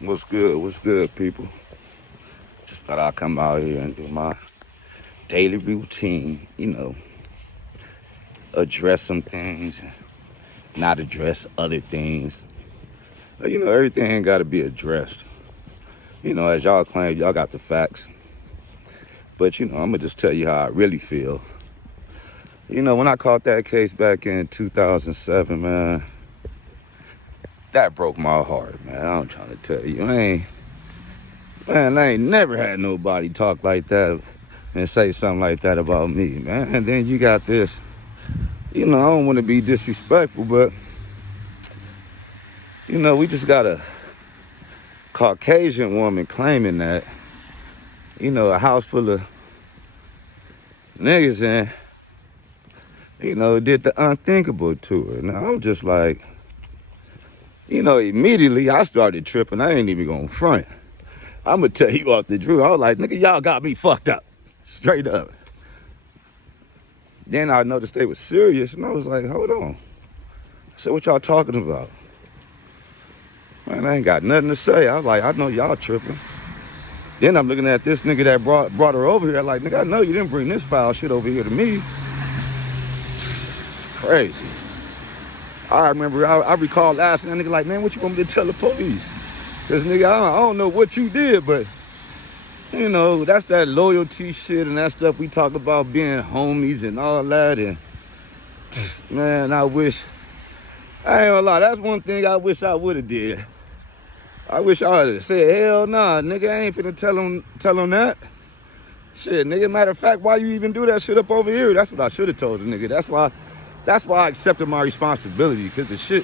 What's good? What's good, people? Just thought I'd come out here and do my daily routine, address some things, not address other things. But, everything ain't got to be addressed. As y'all claim, y'all got the facts. But, I'm going to just tell you how I really feel. When I caught that case back in 2007, man, that broke my heart, man. I'm trying to tell you. I ain't never had nobody talk like that and say something like that about me, man. And then you got this, I don't want to be disrespectful, but, we just got a Caucasian woman claiming that, a house full of niggas and, did the unthinkable to her. Now, I'm just like, immediately I started tripping. I ain't even gonna front. I'm gonna tell you off the drill. I was like, nigga, y'all got me fucked up. Straight up. Then I noticed they was serious, and I was like, hold on. I said, what y'all talking about? Man, I ain't got nothing to say. I was like, I know y'all tripping. Then I'm looking at this nigga that brought her over here. Like, nigga, I know you didn't bring this foul shit over here to me. It's crazy. I remember, I recall asking that nigga, like, man, what you want me to tell the police? Because, nigga, I don't know what you did, but, that's that loyalty shit and that stuff we talk about being homies and all that. And, man, I ain't gonna lie, that's one thing I wish I would have did. I wish I would have said, hell nah, nigga, I ain't finna tell him that. Shit, nigga, matter of fact, why you even do that shit up over here? That's what I should have told the nigga. That's why I accepted my responsibility, because the shit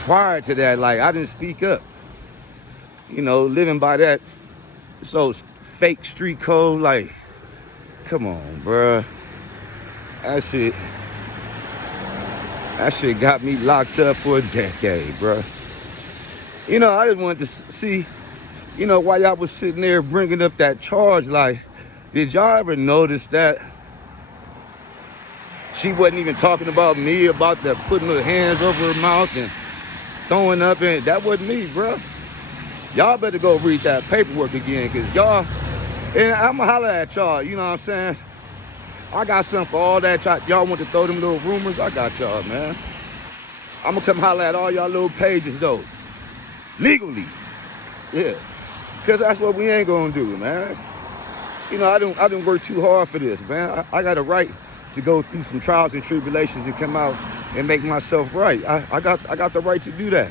prior to that, like, I didn't speak up. Living by that fake street code, like, come on, bruh. That shit got me locked up for a decade, bruh. I just wanted to see, while y'all was sitting there bringing up that charge, like, did y'all ever notice that she wasn't even talking about me, about the putting her hands over her mouth and throwing up, and that wasn't me, bruh. Y'all better go read that paperwork again, because y'all, and I'm going to holler at y'all, you know what I'm saying? I got something for all that. Y'all want to throw them little rumors? I got y'all, man. I'm going to come holler at all y'all little pages, though. Legally. Yeah. Because that's what we ain't going to do, man. I didn't work too hard for this, man. I got a right to go through some trials and tribulations and come out and make myself right. I got the right to do that.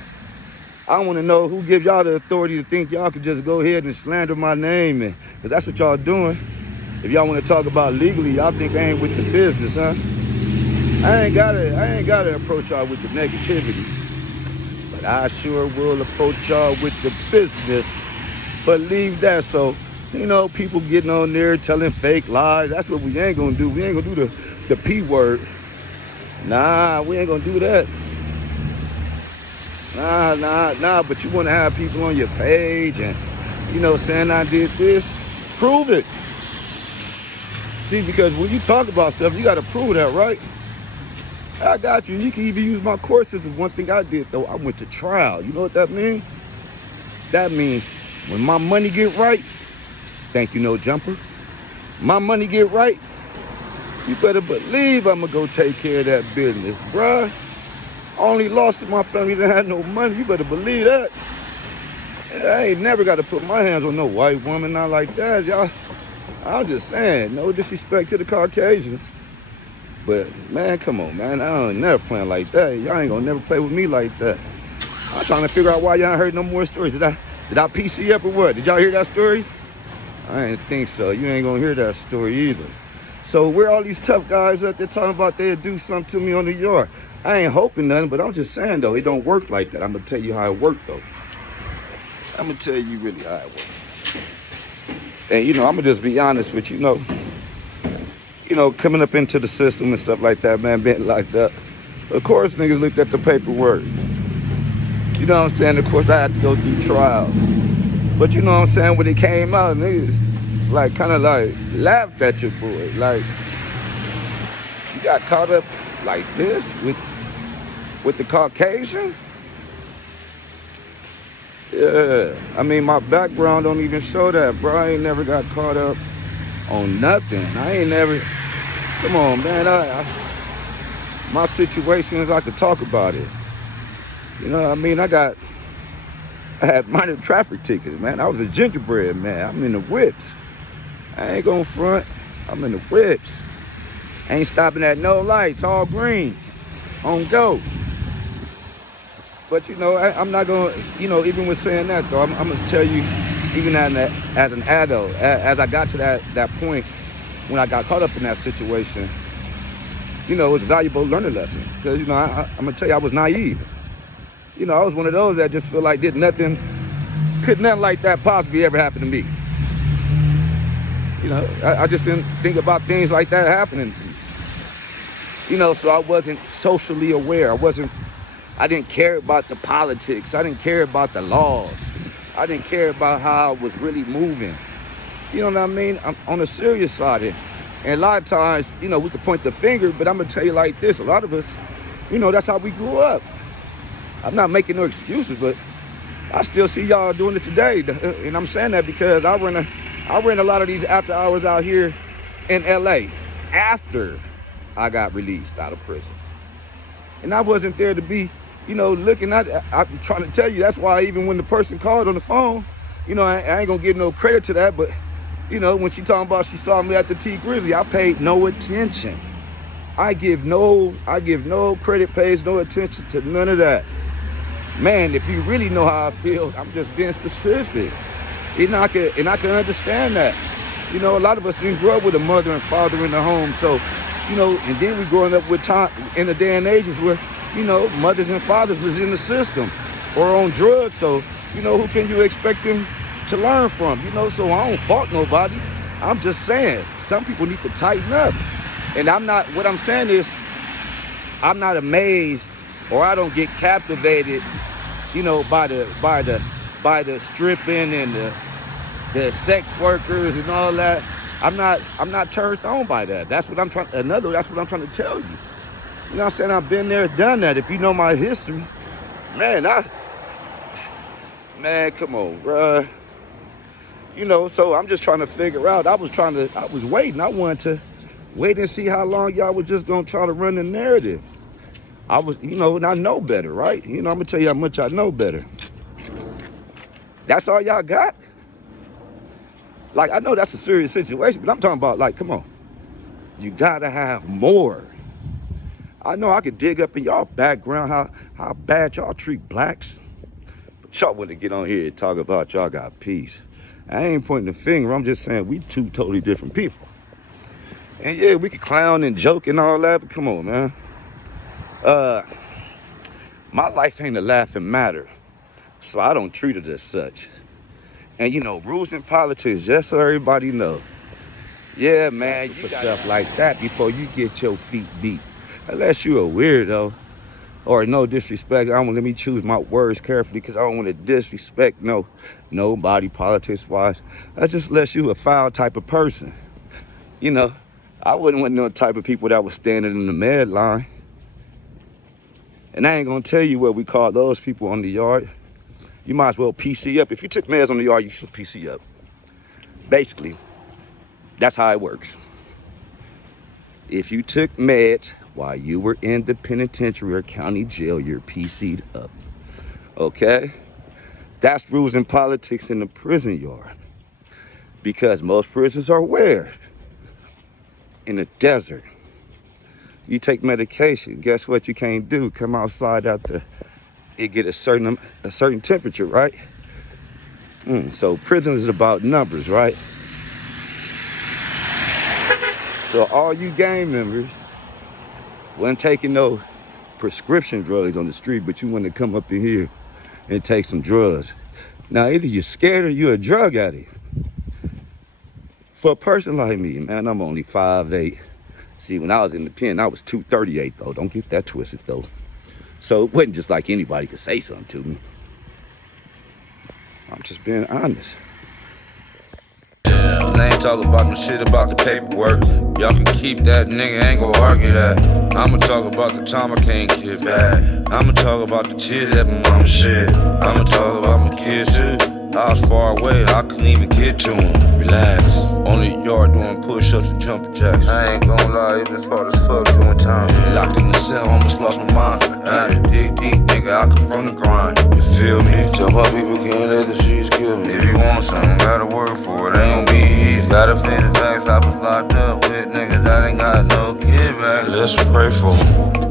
I want to know who gives y'all the authority to think y'all could just go ahead and slander my name, and because that's what y'all doing. If y'all want to talk about legally, y'all think I ain't with the business, huh? I ain't gotta approach y'all with the negativity, but I sure will approach y'all with the business. Believe that. So, people getting on there telling fake lies. That's what we ain't gonna do. We ain't gonna do the P word. Nah, we ain't gonna do that. Nah, but you want to have people on your page and, saying I did this, prove it. See, because when you talk about stuff, you got to prove that, right? I got you. You can even use my courses. One thing I did, though, I went to trial. You know what that means? That means when my money get right, thank you, no jumper. My money get right, you better believe I'm going to go take care of that business, bruh. I only lost to my family that had no money. You better believe that. I ain't never got to put my hands on no white woman, not like that, y'all. I'm just saying, no disrespect to the Caucasians. But, man, come on, man. I don't never plan like that. Y'all ain't gonna never play with me like that. I'm trying to figure out why y'all ain't heard no more stories. Did I PC up or what? Did y'all hear that story? I didn't think so. You ain't gonna hear that story either. So where all these tough guys up there talking about they'd do something to me on the yard? I ain't hoping nothing, but I'm just saying, though, it don't work like that. I'm going to tell you how it worked, though. I'm going to tell you really how it works. And, I'm going to just be honest with you, coming up into the system and stuff like that, man, being locked up. Of course, niggas looked at the paperwork. You know what I'm saying? Of course, I had to go through trial. But you know what I'm saying? When it came out, niggas, like, kind of, like, laughed at your boy. Like, you got caught up like this with the Caucasian? Yeah, I mean, my background don't even show that, bro. I ain't never got caught up on nothing. I ain't never, come on, man. My situations, I could talk about it. You know what I mean? I had minor traffic tickets, man. I was a gingerbread man. I'm in the whips. I ain't gonna front. I'm in the whips. Ain't stopping at no lights, all green, on go. But you know, I'm not gonna, you know, even with saying that though, I'm gonna tell you, even as an adult, as I got to that point when I got caught up in that situation, you know, it was a valuable learning lesson. Because, you know, I'm gonna tell you, I was naive. You know, I was one of those that just feel like could nothing like that possibly ever happen to me. You know, I just didn't think about things like that happening to me. You know, so I wasn't socially aware. I didn't care about the politics. I didn't care about the laws. I didn't care about how I was really moving. You know what I mean? I'm on the serious side of it. And a lot of times, you know, we could point the finger, but I'm gonna tell you like this, a lot of us, you know, that's how we grew up. I'm not making no excuses, but I still see y'all doing it today. And I'm saying that because I ran a lot of these after hours out here in LA after I got released out of prison. And I wasn't there to be, you know, looking at, I'm trying to tell you, that's why even when the person called on the phone, you know, I ain't gonna give no credit to that, but, you know, when she talking about she saw me at the T Grizzly, I paid no attention. I give no credit, pays no attention to none of that. Man, if you really know how I feel, I'm just being specific. And I can understand that. You know, a lot of us didn't grow up with a mother and father in the home, so, you know, and then we growing up with time in the day and ages where, you know, mothers and fathers is in the system or on drugs, so, you know, who can you expect them to learn from? You know, so I don't fault nobody. I'm just saying, some people need to tighten up. And what I'm saying is, I'm not amazed or I don't get captivated, you know, by the stripping and the sex workers and all that. I'm not turned on by that. That's what I'm trying to tell you. You know what I'm saying? I've been there, done that. If you know my history, man, come on, bruh. You know, so I'm just trying to figure out. I was waiting. I wanted to wait and see how long y'all was just gonna try to run the narrative. You know, and I know better, right? You know, I'm gonna tell you how much I know better. That's all y'all got? Like, I know that's a serious situation, but I'm talking about, like, come on. You gotta have more. I know I could dig up in y'all background how bad y'all treat blacks. But y'all want to get on here and talk about y'all got peace. I ain't pointing the finger, I'm just saying we two totally different people. And yeah, we could clown and joke and all that, but come on, man. My life ain't a laughing matter, so I don't treat it as such. And you know, rules in politics, just so everybody know. Yeah, man, you got stuff like that before you get your feet beat. Unless you a weirdo, or no disrespect, let me choose my words carefully because I don't want to disrespect nobody politics-wise. That's just unless you a foul type of person. You know, I wouldn't want no type of people that was standing in the med line. And I ain't gonna tell you what we call those people on the yard. You might as well PC up. If you took meds on the yard, you should PC up. Basically, that's how it works. If you took meds while you were in the penitentiary or county jail, you're PC'd up. Okay? That's rules in politics in the prison yard. Because most prisons are where? In the desert. You take medication, guess what you can't do? Come outside after it get a certain temperature, right? So prison is about numbers, right? So all you gang members wasn't taking no prescription drugs on the street, but you want to come up in here and take some drugs. Now either you're scared or you're a drug addict. For a person like me, man, I'm only 5'8". See, when I was in the pen, I was 238 though. Don't get that twisted though. So it wasn't just like anybody could say something to me. I'm just being honest. I ain't talk about no shit about the paperwork. Y'all can keep that, nigga, ain't gon' argue that. I'ma talk about the time I can't get back. I'ma talk about the tears that my mama shed. I'ma talk about my kids kids too. I was far away, I couldn't even get to him. Relax, on the yard doing push-ups and jumping jacks. I ain't gon' lie, it was hard as fuck doing time. Locked in the cell, almost lost my mind. I had to dig deep, nigga, I come from the grind. You feel me? Tell my people can't let the streets kill me. If you want something, gotta work for it, ain't gon' be easy. Gotta face the facts, I was locked up with niggas that ain't got no give back. Let's pray for 'em.